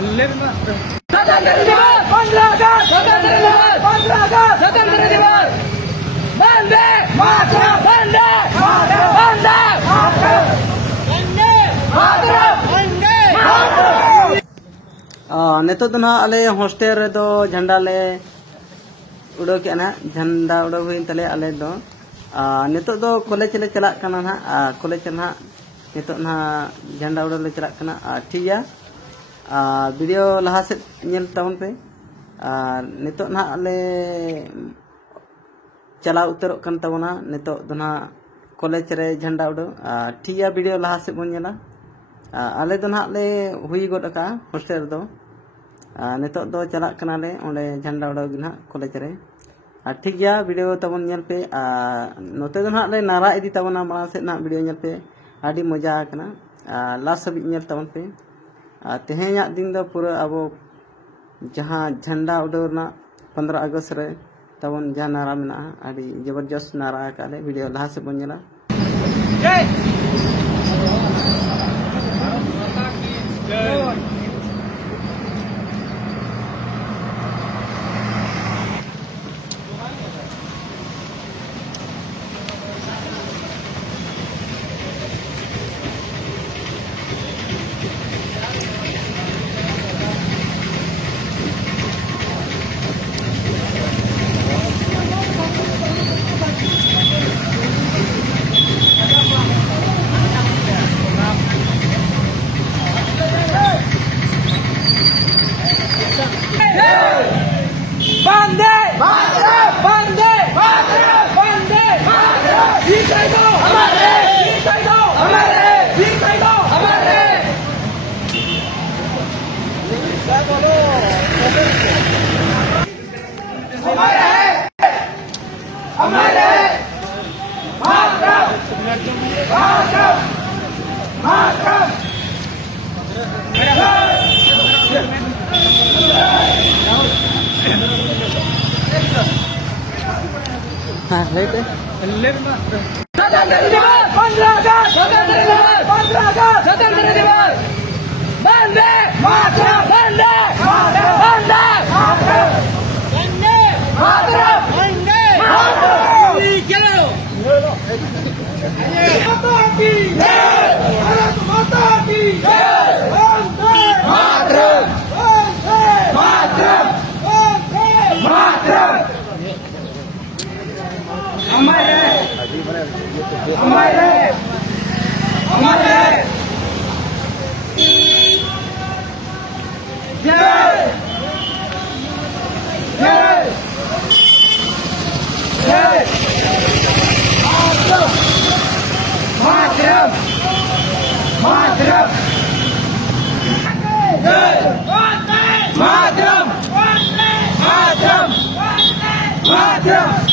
स्वतंत्र दिवस 15 अगस्त स्वतंत्र दिवस 15 अगस्त स्वतंत्र दिवस वंदे मातरम वंदे मातरम वंदे मातरम वंदे मातरम वंदे मातरम नितो तो ना आले हॉस्टेल रे दो झंडा ले उड़ो के ना झंडा उड़ो हुई तले आले दो नितो दो कॉलेज ले चला कना ना कॉलेज ना नितो ना झंडा उड़ो ले चला कना ठीक है वीडियो लहा से नेल टाउन पे नितो ना आले चला उतर कन तबना नितो दो ना कॉलेज रे झंडा उड़ो ठीक है वीडियो लहा से बन नेला आले दो ना ले हुई गोड का हॉस्टेल दो नितो दो चला कना ले ओंडे झंडा उड़ो गिना कॉलेज रे ठीक गया वीडियो तबन नेल पे नोते दो ना ले नारा इदी तबना माला से ना वीडियो नेल पे आडी मजा कना लास्ट सब नेल तबन पे तेहेኛ दिन दो पूरा अब जहाँ झंडा उड़ोना 15 अगस्त रे तबन जहाँ नारा मेना आडी जबरदस्त नारा काले वीडियो लहा से बन नेला वंदे मातरम वंदे मातरम वंदे मातरम ठीक है दो हमारे ठीक है दो हमारे ठीक है दो हमारे हमारे मातरम मातरम मातरम स्वतंत्र दिवस 15 अगस्त स्वतंत्र दिवस 15 अगस्त स्वतंत्र दिवस वंदे मातरम वंदे मातरम वंदे मातरम वंदे मातरम वंदे मातरम चलो माता की जय भारत माता की जय वंदे मातरम वंदे मातरम वंदे मातरम हमारे हमारे हमारे जय जय जय मातरम मातरम जय मातरम मातरम मातरम मातरम